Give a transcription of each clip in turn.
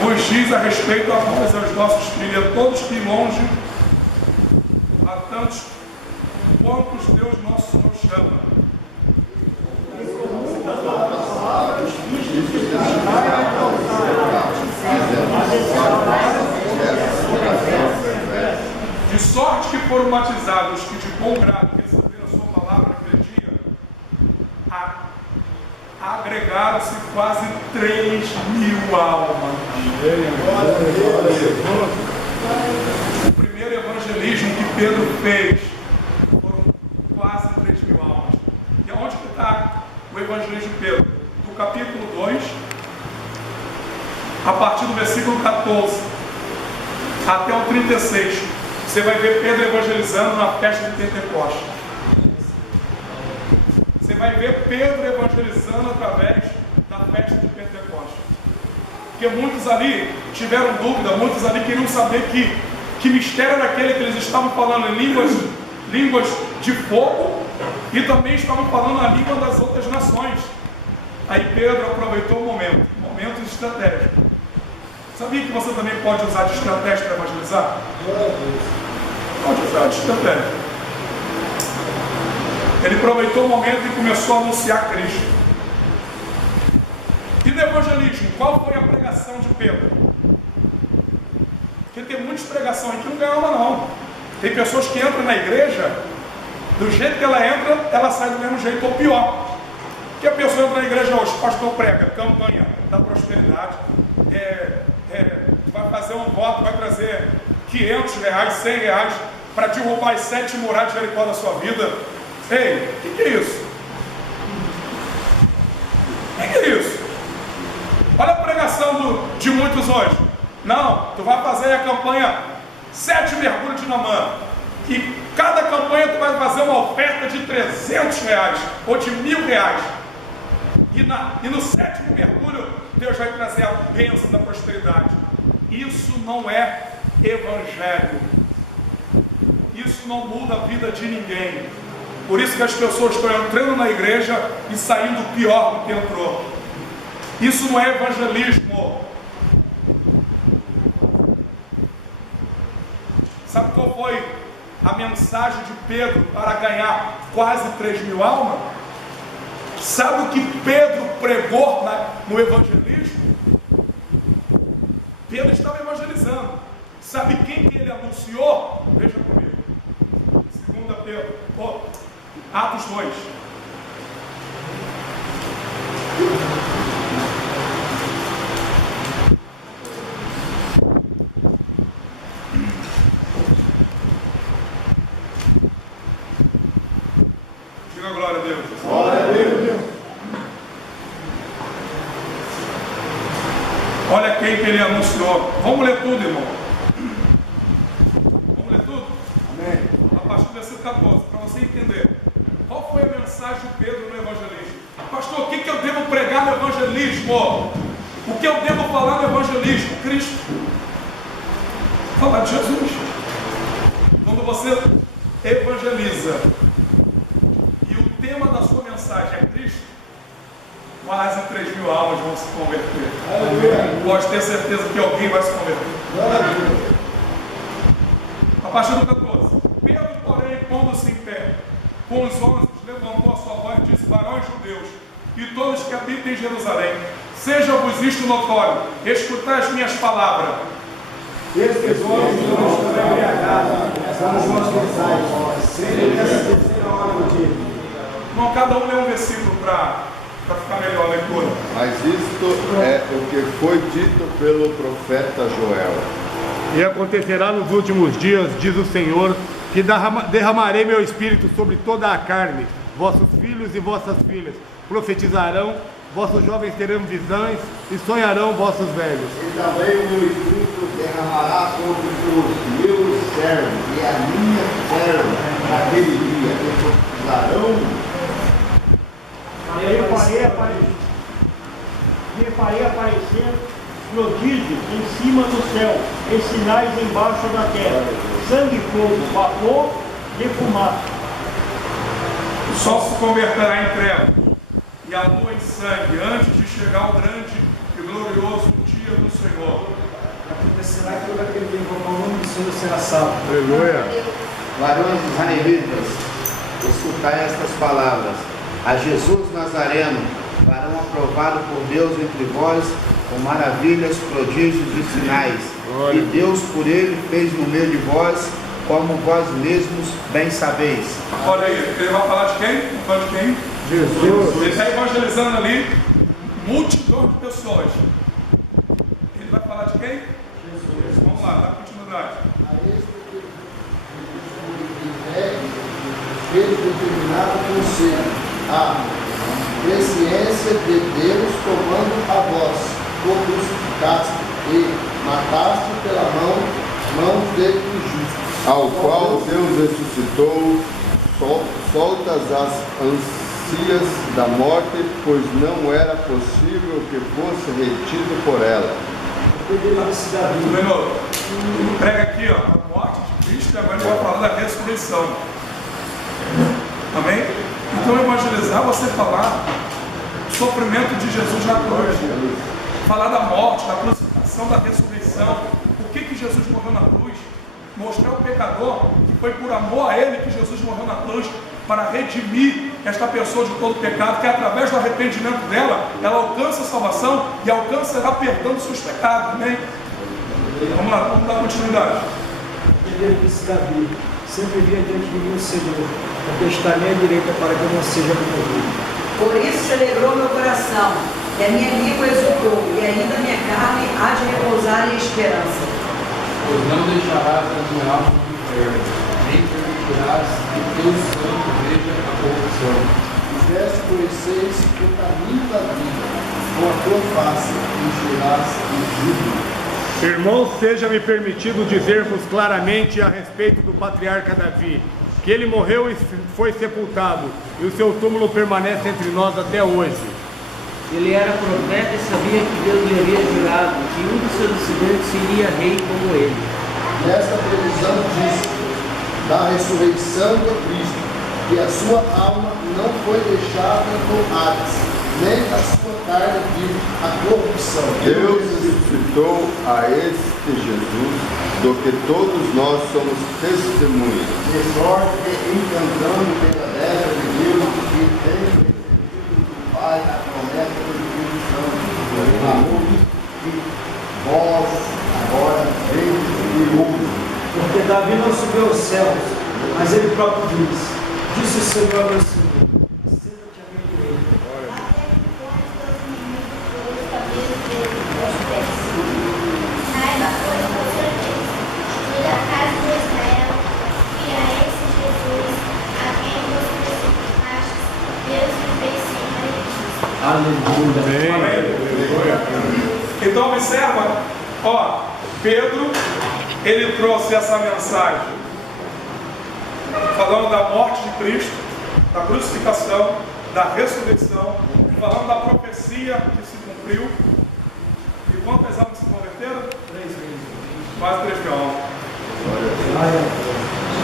vos diz a respeito a nós, aos nossos filhos, a todos que longe, a tantos quantos Deus nosso Senhor chama. De sorte que foram batizados que de bom grado receberam a sua palavra naquele dia, agregaram-se quase 3.000 almas. O primeiro evangelismo que Pedro fez foram quase 3.000 almas. E onde que está o evangelismo de Pedro? Do capítulo 2, a partir do versículo 14 até o 36. Você vai ver Pedro evangelizando na festa de Pentecostes. Você vai ver Pedro evangelizando através da festa de Pentecostes. Porque muitos ali tiveram dúvida, muitos ali queriam saber que mistério era aquele que eles estavam falando em línguas de fogo e também estavam falando a língua das outras nações. Aí Pedro aproveitou o momento estratégico. Sabia que você também pode usar de estratégia para evangelizar? Pode usar de estratégia. Ele aproveitou o momento e começou a anunciar Cristo. E no evangelismo, qual foi a pregação de Pedro? Porque tem muitas pregações aqui que não ganham uma não. Tem pessoas que entram na igreja, do jeito que ela entra, ela sai do mesmo jeito ou pior. Que a pessoa entra na igreja hoje, o pastor prega, campanha da prosperidade, vai fazer um voto, vai trazer R$500, R$100 para derrubar as 7 muralhas de Jericó da sua vida. Ei, o que é isso? O que é isso? Olha a pregação de muitos hoje. Não, tu vai fazer a campanha 7 mergulhos de Naamã. E cada campanha tu vai fazer uma oferta de R$300 ou de R$1.000. E no 7º mergulho, Deus vai trazer a bênção da prosperidade. Isso não é evangelho. Isso não muda a vida de ninguém. Por isso que as pessoas estão entrando na igreja e saindo pior do que entrou. Isso não é evangelismo. Sabe qual foi a mensagem de Pedro para ganhar quase 3.000 almas? Sabe o que Pedro pregou no evangelismo? Pedro estava evangelizando. Sabe quem que ele anunciou? Veja comigo. 2 Pedro, Atos 2. Diga glória a Deus. Glória a Deus. Olha quem que ele anunciou. Vamos ler tudo, irmão. Vamos ler tudo? Amém. A partir do versículo 14, para você entender. Qual foi a mensagem de Pedro no evangelismo? Pastor, o que eu devo pregar no evangelismo? O que eu devo falar no evangelismo? Cristo. Falar de Jesus. Quando você evangeliza e o tema da sua mensagem é Cristo, quase 3.000 almas vão se converter. Aleluia. Pode ter certeza que alguém vai se converter. Aleluia. A partir do 14. Pedro, porém, pondo-se em pé, com os 11, levantou a sua voz e disse: varões judeus, e todos que habitam em Jerusalém, seja-vos isto notório, escutai as minhas palavras. Estes homens não estão embriagados, são as nossas mensagens, sempre nessa terceira hora do dia. Não, cada um lê um versículo para ficar melhor a leitura. Mas isto é o que foi dito pelo profeta Joel. E acontecerá nos últimos dias, diz o Senhor, que derramarei meu espírito sobre toda a carne. Vossos filhos e vossas filhas profetizarão, vossos jovens terão visões e sonharão vossos velhos. E também o meu espírito derramará sobre os meus servos e a minha serva naquele dia, que profetizarão. E farei aparecer prodígios em cima do céu, e sinais embaixo da terra: sangue, fogo, vapor e fumaça. O sol se converterá em trevas e a lua em sangue, antes de chegar o grande e glorioso dia dia do Senhor. Acontecerá que todo aquele que invocar o nome do Senhor será salvo. Aleluia. Varões israelitas, escutai estas palavras. A Jesus Nazareno, varão aprovado por Deus entre vós, com maravilhas, prodígios e sinais. E Deus por ele fez no meio de vós, como vós mesmos bem sabeis. Olha aí, ele vai falar de quem? Vai falar de quem? Jesus. Ele está evangelizando ali multidão de pessoas. Ele vai falar de quem? Jesus. Vamos lá, dá continuidade. A este que fez determinado conselho, a presciência de Deus tomando a vós, o crucificaste e mataste pela mão de injustos. Ao qual Deus ressuscitou, soltas as ansias da morte, pois não era possível que fosse retido por ela. Menor, ele prega aqui, ó, a morte de Cristo, e agora a gente vai falar da ressurreição. Amém? Então, evangelizar, você falar do sofrimento de Jesus na cruz, falar da morte, da crucificação, da ressurreição, por que Jesus morreu na cruz, mostrar ao pecador que foi por amor a ele que Jesus morreu na cruz, para redimir esta pessoa de todo pecado, que através do arrependimento dela, ela alcança a salvação e alcançará perdão dos seus pecados. Amém? Vamos lá, vamos dar continuidade. Ele disse Davi: sempre via diante de mim o Senhor, porque está à minha direita para que eu não seja removido. Por isso se alegrou meu coração, e a minha língua exultou, e ainda minha carne há de repousar em esperança. Pois não deixarás a minha alma no inferno, nem permitirás que teu santo veja a corrupção. Fizeste conheceis o caminho da vida, com a tua face encherás de júbilo. Irmãos, seja-me permitido dizer-vos claramente a respeito do patriarca Davi, que ele morreu e foi sepultado, e o seu túmulo permanece entre nós até hoje. Ele era profeta e sabia que Deus lhe havia jurado que um dos seus descendentes seria rei como ele. Nesta previsão disso, da ressurreição de Cristo, que a sua alma não foi deixada no Hades, nem a sua carne viu a corrupção. Deus ressuscitou a este Jesus, do que todos nós somos testemunhas. De sorte que, encantando pela destra de Deus, que tem recebido do Pai a promessa do Espírito Santo, a que vós agora veis e ouve. Porque Davi não subiu aos céus, mas ele próprio disse o Senhor ao meu Senhor: senta-te à minha direita. Saiba, pois, com certeza, que da casa de Israel, que a esse Jesus, a quem vos crucificastes, Deus lhe fez Senhor e justo. Amém. Então observa, ó, Pedro, ele trouxe essa mensagem falando da morte de Cristo, da crucificação, da ressurreição, falando da profecia que se cumpriu. E quantas almas se converteram? 3 vezes. Quase 3 mil almas.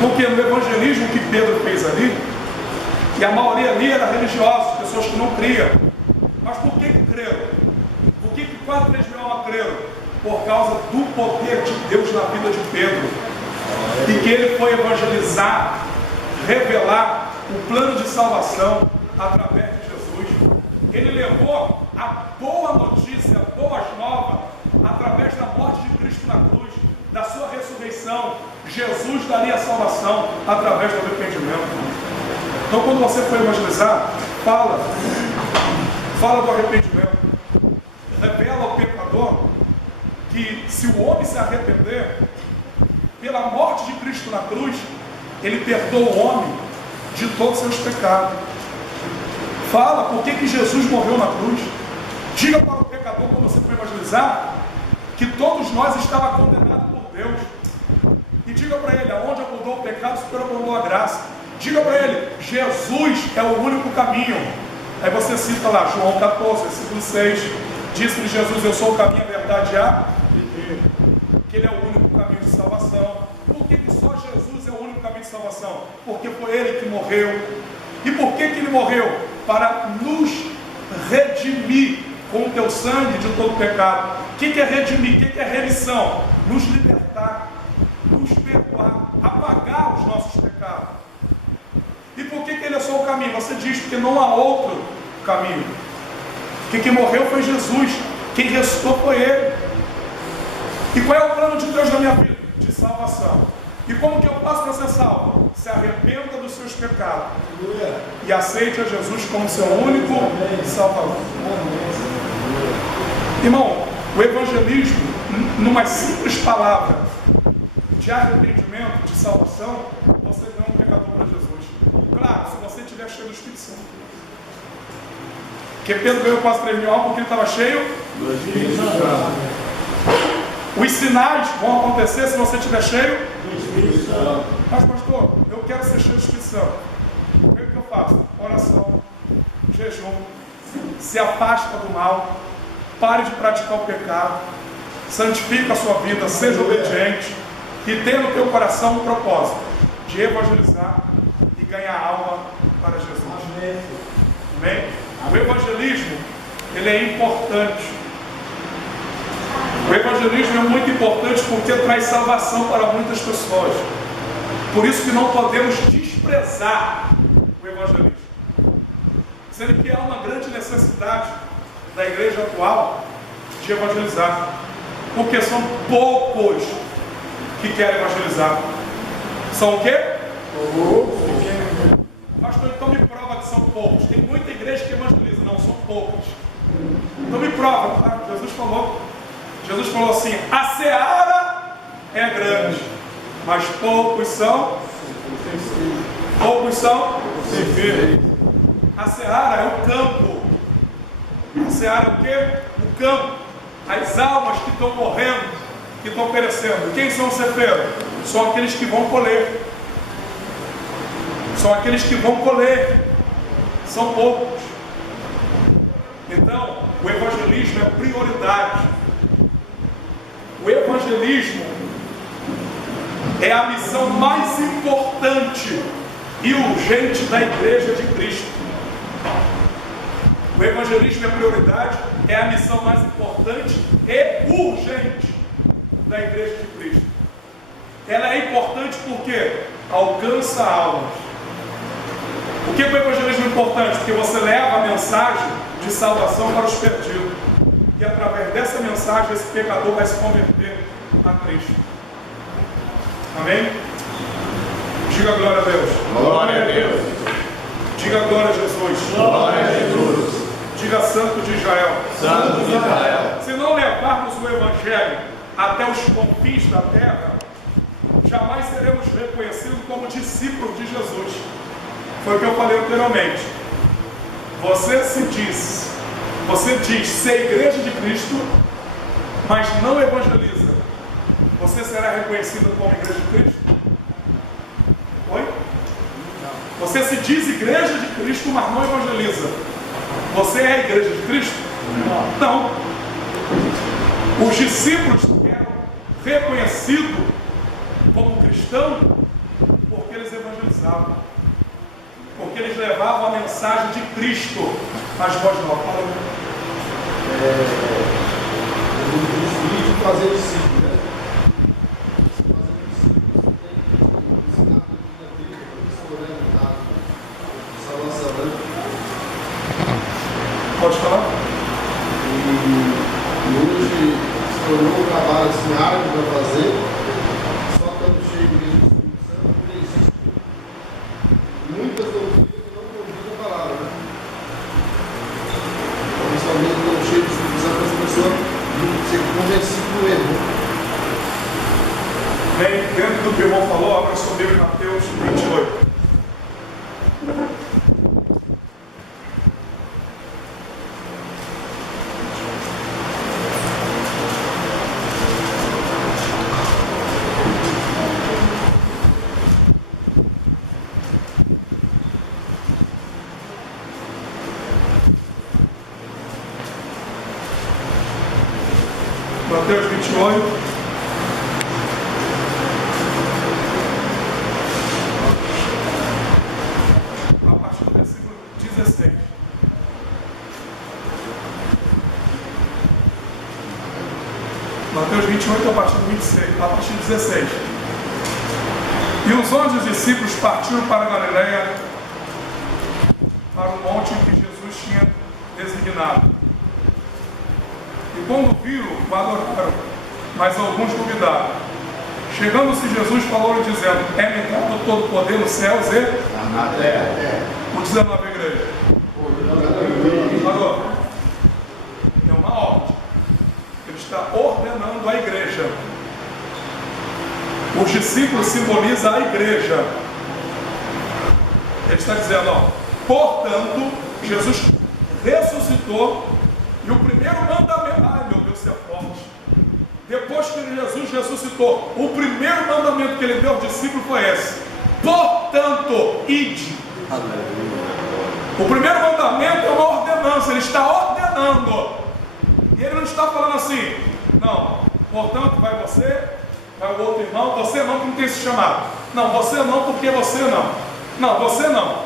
Porque no evangelismo que Pedro fez ali, e a maioria ali era religiosa, pessoas que não criam. Mas por que creram? Por que quase 3 mil almas creram? Por causa do poder de Deus na vida de Pedro. E que ele foi evangelizar, revelar o plano de salvação através de Jesus. Ele levou a boa notícia, boas novas, através da morte de Cristo na cruz, da sua ressurreição. Jesus daria a salvação através do arrependimento. Então, quando você for evangelizar, fala do arrependimento. Revela ao pecador que se o homem se arrepender, pela morte de Cristo na cruz, ele perdoa o homem de todos os seus pecados. Fala por que Jesus morreu na cruz. Diga para o pecador, quando você for evangelizar, que todos nós estávamos condenados por Deus. E diga para ele, aonde abundou o pecado, superabundou a graça. Diga para ele, Jesus é o único caminho. Aí você cita lá, João 14, versículo 6. Disse-lhe Jesus, eu sou o caminho, a verdade e a vida. Que ele é o único caminho de salvação. Por que só Jesus é o único caminho de salvação? Porque foi ele que morreu. E por que ele morreu? Para nos redimir com o teu sangue de todo pecado. O que é redimir? O que é remissão? Nos libertar, nos perdoar, apagar os nossos pecados. E por que ele é só o caminho? Você diz porque não há outro caminho. Porque quem morreu foi Jesus, quem ressuscitou foi Ele. E qual é o plano de Deus na minha vida? De salvação. E como que eu faço para ser salvo? Se arrependa dos seus pecados e aceite a Jesus como seu único Salvador. Irmão, o evangelismo, numa simples palavra de arrependimento, de salvação, você não é um pecador para Jesus. Claro, se você estiver cheio do Espírito Santo. Porque Pedro ganhou quase 3 mil almas porque ele estava cheio do Espírito Santo. Os sinais vão acontecer se você estiver cheio do Espírito Santo. Mas pastor, eu quero ser cheio do Espírito Santo. O que eu faço? Oração, jejum, se afasta do mal, pare de praticar o pecado, santifica a sua vida, seja obediente e tenha no teu coração um propósito de evangelizar e ganhar alma para Jesus. Amém? O evangelismo, ele é importante. O evangelismo é muito importante porque traz salvação para muitas pessoas. Por isso que não podemos desprezar o evangelismo. Sendo que há uma grande necessidade da igreja atual de evangelizar. Porque são poucos que querem evangelizar. São o quê? Pastor, então me prova que são poucos. Tem muita igreja que evangeliza. Não, são poucos. Então me prova. Ah, Jesus falou assim: a seara é grande, mas poucos são ceifeiros. A seara é o campo. A seara é o quê? O campo. As almas que estão morrendo, que estão perecendo. Quem são os ceifeiros? São aqueles que vão colher. São aqueles que vão colher. São poucos. Então, o evangelismo é prioridade. O evangelismo é a missão mais importante e urgente da igreja de Cristo. O evangelismo é prioridade, é a missão mais importante e urgente da igreja de Cristo. Ela é importante porque alcança almas. Por que o evangelismo é importante? Porque você leva a mensagem de salvação para os perdidos. E através dessa mensagem, esse pecador vai se converter a Cristo. Amém? Diga glória a Deus. Glória a Deus. Diga glória a Jesus. Glória a Jesus. Diga Santo de Israel. Santo de Israel. Se não levarmos o Evangelho até os confins da terra, jamais seremos reconhecidos como discípulos de Jesus. Foi o que eu falei anteriormente. Você diz ser igreja de Cristo, mas não evangeliza. Você será reconhecido como igreja de Cristo? Oi? Você se diz igreja de Cristo, mas não evangeliza. Você é a igreja de Cristo? Não. Os discípulos eram reconhecidos como cristãos porque eles evangelizavam. Porque eles levavam a mensagem de Cristo às voz novas. É difícil de fazer discípulo, né? Fazer discípulo, você tem que ensinar a vida dele, professor, salvação, né? Pode falar? E hoje se tornou um trabalho assim, árduo para fazer, só estando cheio de Espírito Santo, porque existe muitas doutrinas que não condizem a palavra, né? Principalmente quando cheio de Espírito Santo, as pessoas se convencem do erro. Bem, dentro do que o irmão falou, abra sua Bíblia em Mateus 28. Mateus 28. A partir do versículo 16. Mateus 28, a partir do 26, a partir do 16. E os 11 discípulos partiram para Galiléia, para o monte que Jesus tinha designado. E quando viram, o adoraram, mas alguns duvidaram. Chegando-se Jesus, falou-lhe dizendo: é-me dado todo o poder nos céus e Na terra. o 19 igreja. Agora, é uma ordem. Ele está ordenando a igreja. Os discípulos simbolizam a igreja. Ele está dizendo, ó, portanto, Jesus ressuscitou e o primeiro mandamento, ai meu Deus, isso é forte. Depois que Jesus ressuscitou, o primeiro mandamento que ele deu aos discípulos foi esse: portanto, ide. O primeiro mandamento é uma ordenança, ele está ordenando. E ele não está falando assim, não, portanto, vai você, vai o outro irmão, você não, que não tem esse chamado. Não, você não, porque você não. Não, você não.